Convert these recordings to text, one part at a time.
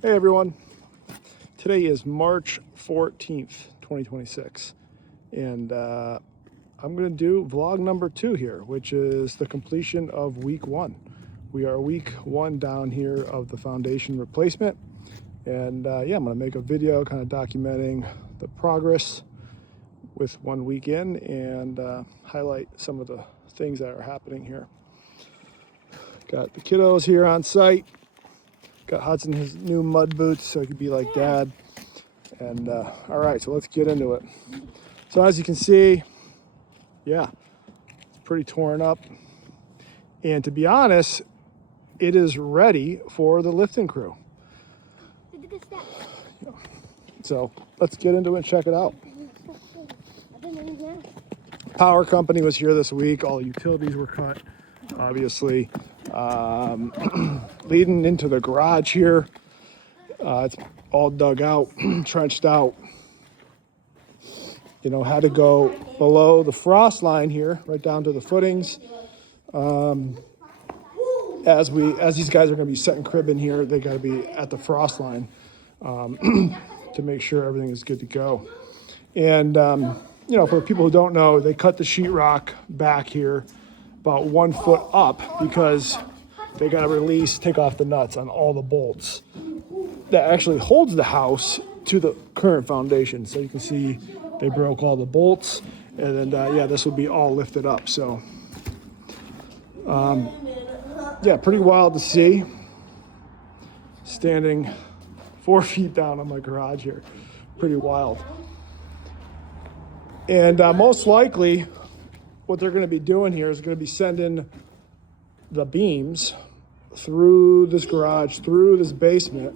Hey everyone, today is March 14th, 2026, and I'm going to do vlog number 2 here, which is the completion of week 1. We are week 1 down here of the foundation replacement, and yeah, I'm going to make a video kind of documenting the progress with 1 week in and highlight some of the things that are happening here. Got the kiddos here on site. Got Hudson his new mud boots so he could be like dad. And all right, so let's get into it. So as you can see, yeah, it's pretty torn up. And to be honest, it is ready for the lifting crew. So let's get into it and check it out. Power company was here this week. All utilities were cut, obviously. Leading into the garage here, it's all dug out, trenched out. You know, had to go below the frost line here, right down to the footings. As these guys are going to be setting crib in here, they got to be at the frost line to make sure everything is good to go. And you know, for people who don't know, they cut the sheetrock back here about 1 foot up because they got to take off the nuts on all the bolts that actually holds the house to the current foundation. So you can see they broke all the bolts, and then yeah, this will be all lifted up. So yeah, pretty wild to see. Standing 4 feet down on my garage here, pretty wild. And most likely what they're going to be doing here is going to be sending the beams through this garage, through this basement,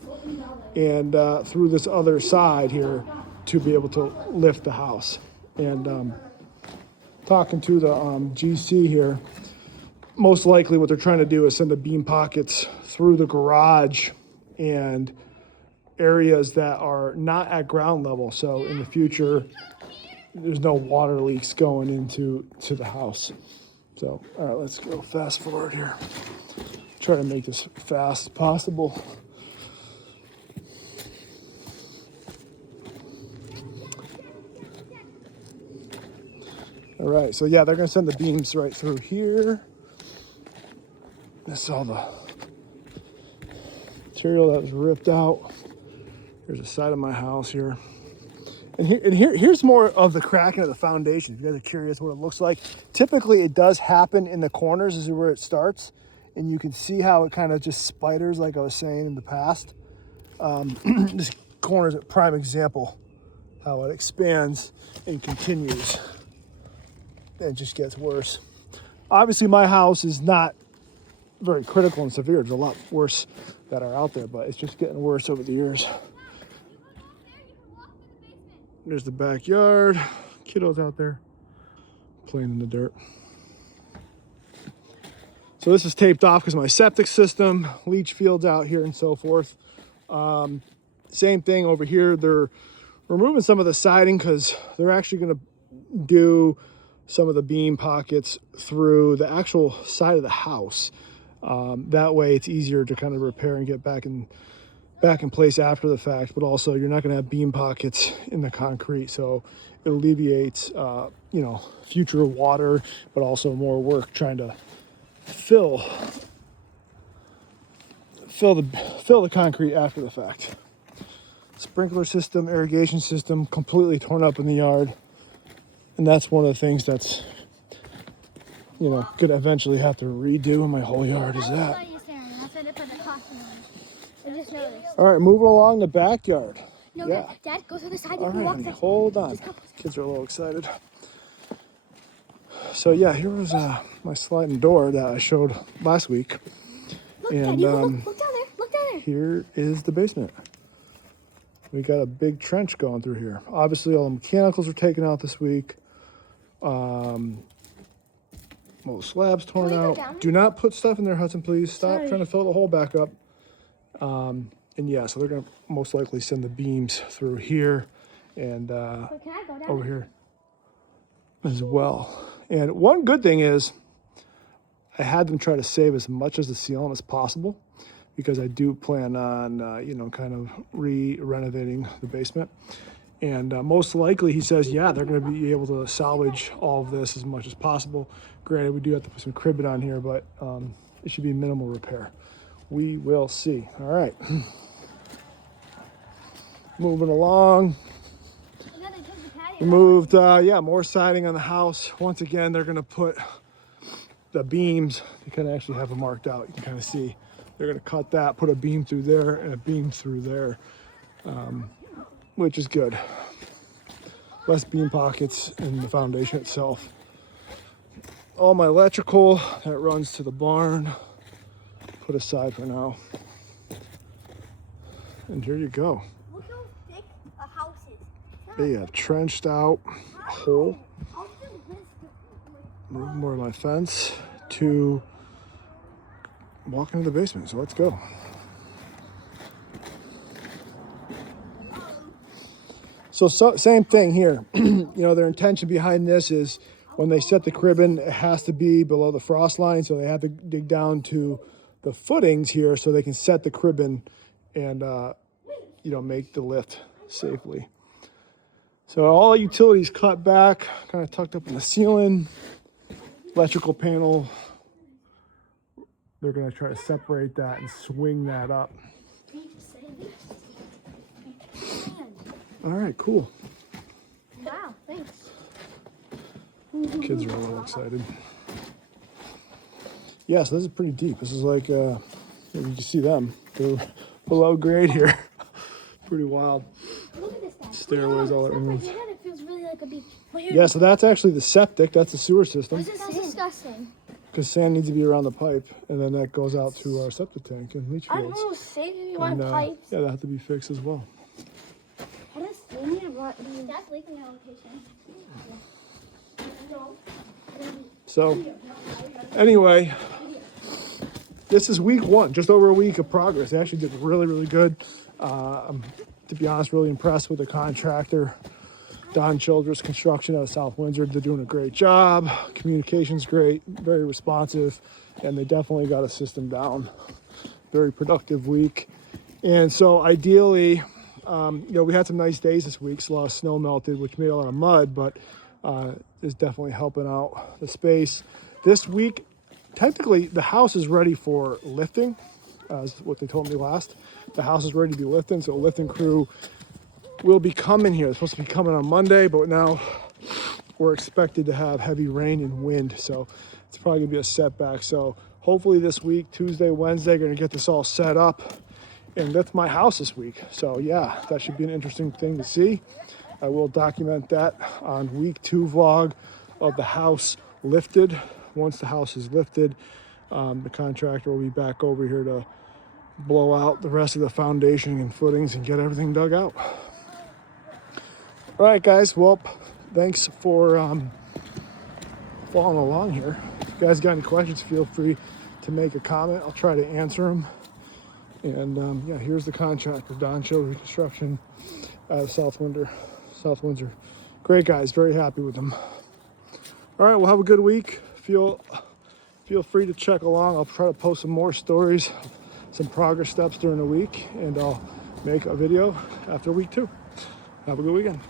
and through this other side here to be able to lift the house. And talking to the GC here, most likely what they're trying to do is send the beam pockets through the garage and areas that are not at ground level. So in the future, there's no water leaks going into the house. So, all right, let's go fast forward here. Try to make this fast as possible. All right, so yeah, they're gonna send the beams right through here. This is all the material that was ripped out. Here's the side of my house here. And here's more of the cracking of the foundation. If you guys are curious what it looks like. Typically it does happen in the corners. This is where it starts. And you can see how it kind of just spiders, like I was saying in the past. This corner is a prime example how it expands and continues. And it just gets worse. Obviously my house is not very critical and severe. There's a lot worse that are out there, but it's just getting worse over the years. There's the backyard. Kiddos out there playing in the dirt. So this is taped off because my septic system, leach fields out here and so forth. Same thing over here. They're removing some of the siding because they're actually going to do some of the beam pockets through the actual side of the house. That way it's easier to kind of repair and get back in place after the fact, but also you're not going to have beam pockets in the concrete, so it alleviates you know, future water, but also more work trying to fill the concrete after the fact. Sprinkler system, irrigation system, completely torn up in the yard, and that's one of the things that's, you know, gonna eventually have to redo in my whole yard is that. All right, moving along the backyard. No, yeah. Dad, go to the side. All right, hold on. Kids are a little excited. So yeah, here was my sliding door that I showed last week. Look, And Daddy, look down there. Look down there. Here is the basement. We got a big trench going through here. Obviously, all the mechanicals were taken out this week. All the slabs torn out. Do not put stuff in there, Hudson, please. Stop trying to fill the hole back up. And yeah, so they're going to most likely send the beams through here and over here as well. And one good thing is I had them try to save as much as the sealant as possible because I do plan on, kind of renovating the basement. And most likely, he says, yeah, they're going to be able to salvage all of this as much as possible. Granted, we do have to put some cribbing on here, but it should be minimal repair. We will see. All right. Moving along. We moved, more siding on the house. Once again, they're going to put the beams. You can actually have them marked out. You can kind of see. They're going to cut that, put a beam through there and a beam through there. Which is good. Less beam pockets in the foundation itself. All my electrical that runs to the barn, put aside for now. And here you go. Look how thick a house is. A trenched out hole. Move more of my fence to walk into the basement. So let's go. So same thing here. Their intention behind this is when they set the cribbing, it has to be below the frost line. So they have to dig down to the footings here so they can set the cribbing and, make the lift safely. So all utilities cut back, kind of tucked up in the ceiling. Electrical panel, they're going to try to separate that and swing that up. All right, cool. Wow, thanks. Kids are a little excited. Yeah, so this is pretty deep. This is like, you can see them. They're below grade here. Pretty wild. Look at this guy. Stairways all that removed. Look at it. It feels really like a beach. Yeah, so that's actually the septic. That's the sewer system. That's disgusting. Because sand needs to be around the pipe, and then that goes out to our septic tank and leach I don't fields. know, say you want And, pipes. yeah, that have to be fixed as well. What is in here? What? That's leaking our location. So, anyway, this is week one, just over a week of progress. They actually did really, really good. I'm, to be honest, really impressed with the contractor, Don Childress Construction out of South Windsor. They're doing a great job. Communication's great, very responsive, and they definitely got a system down. Very productive week. And so ideally, we had some nice days this week. So a lot of snow melted, which made a lot of mud, but is definitely helping out the space. This week, technically, the house is ready for lifting, is what they told me last. The house is ready to be lifting, so a lifting crew will be coming here. They're supposed to be coming on Monday, but now we're expected to have heavy rain and wind, so it's probably gonna be a setback. So hopefully this week, Tuesday, Wednesday, gonna get this all set up and lift my house this week. So yeah, that should be an interesting thing to see. I will document that on week 2 vlog of the house lifted. Once the house is lifted, the contractor will be back over here to blow out the rest of the foundation and footings and get everything dug out. All right, guys. Well, thanks for following along here. If you guys got any questions, feel free to make a comment. I'll try to answer them. And here's the contractor, Don Childress Construction out of South Windsor. Great guys. Very happy with them. All right. Well, have a good week. Feel free to check along. I'll try to post some more stories, some progress steps during the week, and I'll make a video after week 2. Have a good weekend.